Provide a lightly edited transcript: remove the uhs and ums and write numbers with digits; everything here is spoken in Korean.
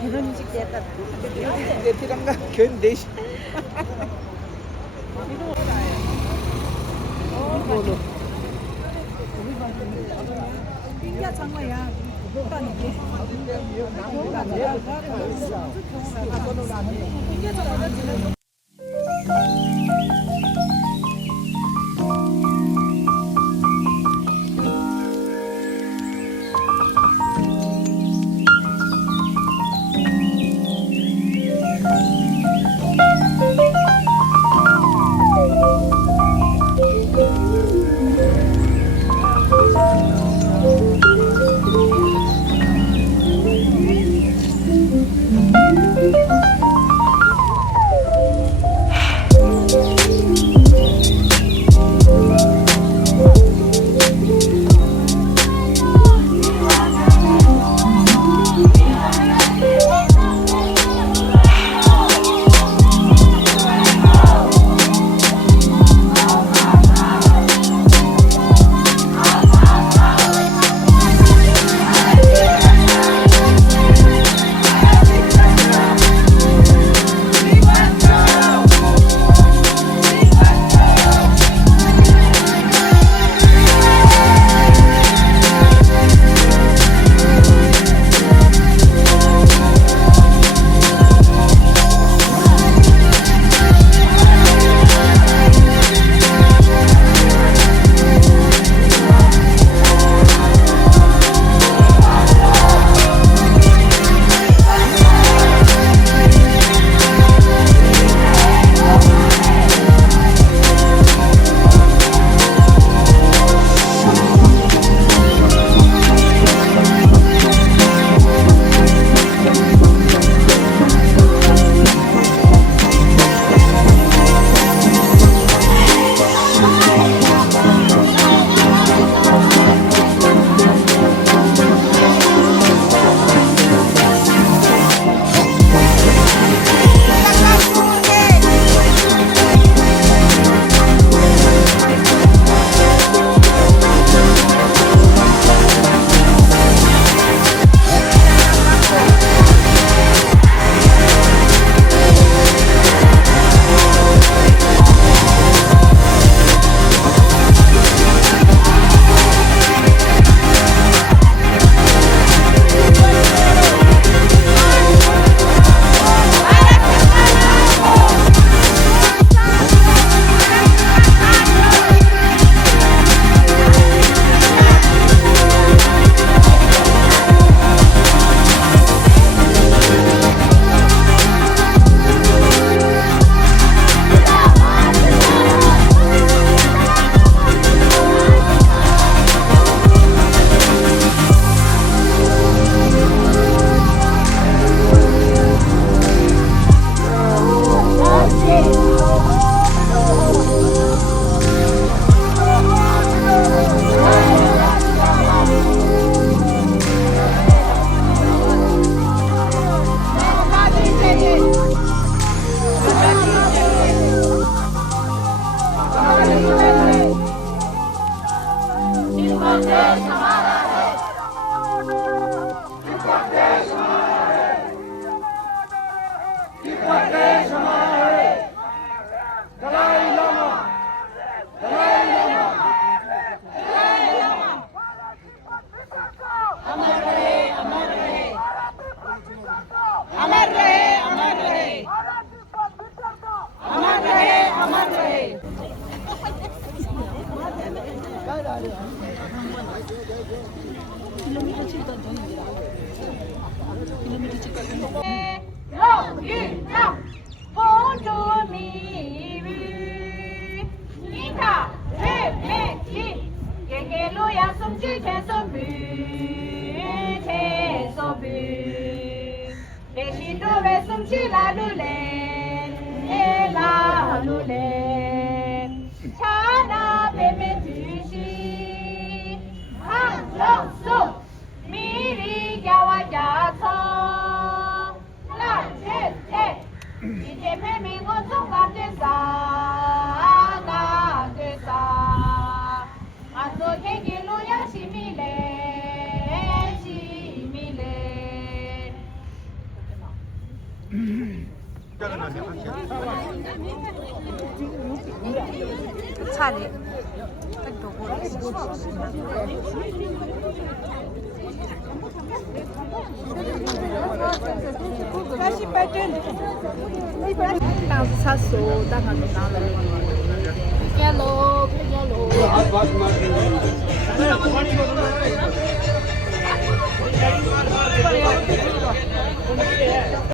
결혼식 때다. 내 피랑가 견 내시. 야 장마야. 킬로미터 7던 전입니다. 킬로미터 7던. 여기장 起来噜嘞，哎啦噜嘞，恰那妹妹举起，看龙松，米里叫我家草，来切切，一天妹妹我总干的啥，干的啥，俺昨天给路要洗米嘞，洗米嘞。 차례. 또 보래. 다시 빨리. 나도 샀어. 나가도 나를. 갤로, 갤로.